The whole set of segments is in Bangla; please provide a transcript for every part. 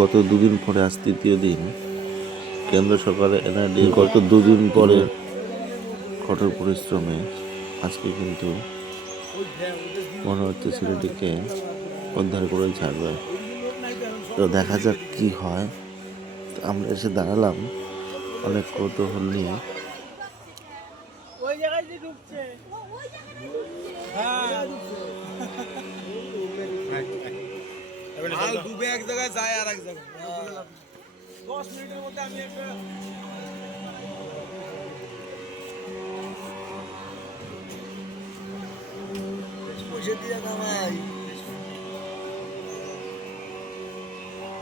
গত দুদিন পরে আজ তৃতীয় দিন কেন্দ্র সরকারের এনআরডি গত দুদিন পরে কঠোর পরিশ্রমে আজকে কিন্তু মনে হচ্ছে ছেলেটিকে উদ্ধার করে ছাড়বে। তো দেখা যাক কি হয়। আমরা এসে দাঁড়ালাম অনেক কৌতূহল নিয়ে। ডুবে এক জায়গায় যায় আর এক জায়গায় 10 মিনিটের মধ্যে আমি একটা পয়সা দিয়ে নামাই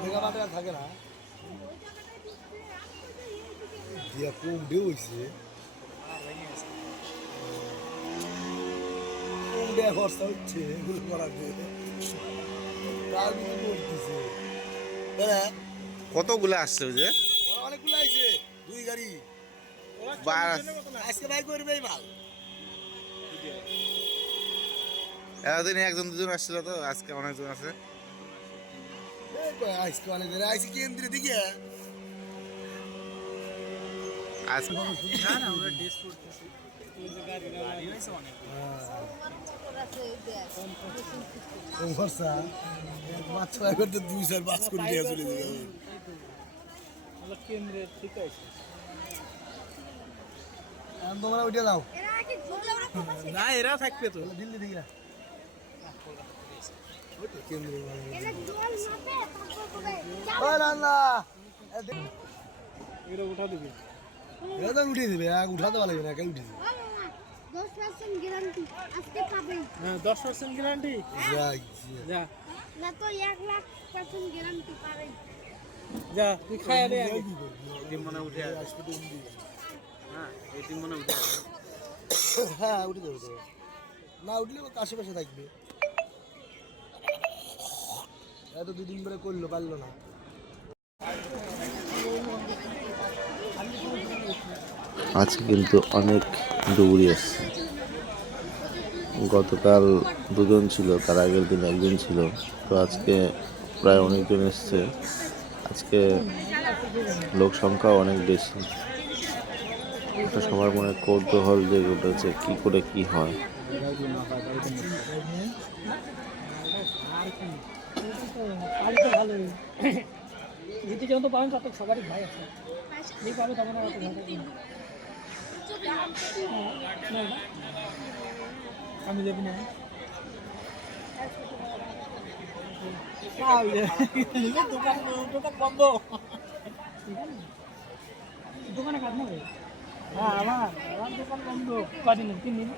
মেগা বাটা থাকে না দিয়া কমবে হইছে কমবে খরচা হচ্ছে এগুলো করাতে কাল কিন্তু করতেছে কতগুলো আসছে ওই যে অনেকগুলো আইছে দুই গাড়ি আজকে ভাই করবে মাল এতদিন একজন দুজন আসছিল, তো আজকে অনেকজন আছে। আজকে অনেক আইসি কেন্দ্রের দিকে তোমরা উঠে যাও না, এরা থাকবে তো দিল্লি থেকে উঠিয়ে দেবে উঠাতে পারবে না, উঠে দেবে 10% গ্যারান্টি আজকে পাবেন। হ্যাঁ 10% গ্যারান্টি যা না তো 1,00,000% গ্যারান্টি পাবেন। যা তুই খায়া দে আগে টিম মনে উঠে আসবে। হ্যাঁ এই টিম মনে উঠে আসবে। হ্যাঁ উঠে যাবে তো, না উঠলে আশেপাশে থাকবে। এত দুদিন ধরে করলো পারলো না। আজকে কিন্তু অনেক ডুবুরি আসছে। গতকাল দুজন ছিল, তার আগের দিন একজন ছিল, তো আজকে প্রায় অনেকজন এসছে। আজকে লোক সংখ্যাও অনেক বেশি। এটা সবার মনে কৌতূহল জেগে উঠেছে কি করে কি হয়। সবারই ভাই আছে, পাবে তখন আমি যাবি না দোকান বন্ধ, দোকানে কাজ না। হ্যাঁ আমার দোকান বন্ধ কদিন 3 দিন।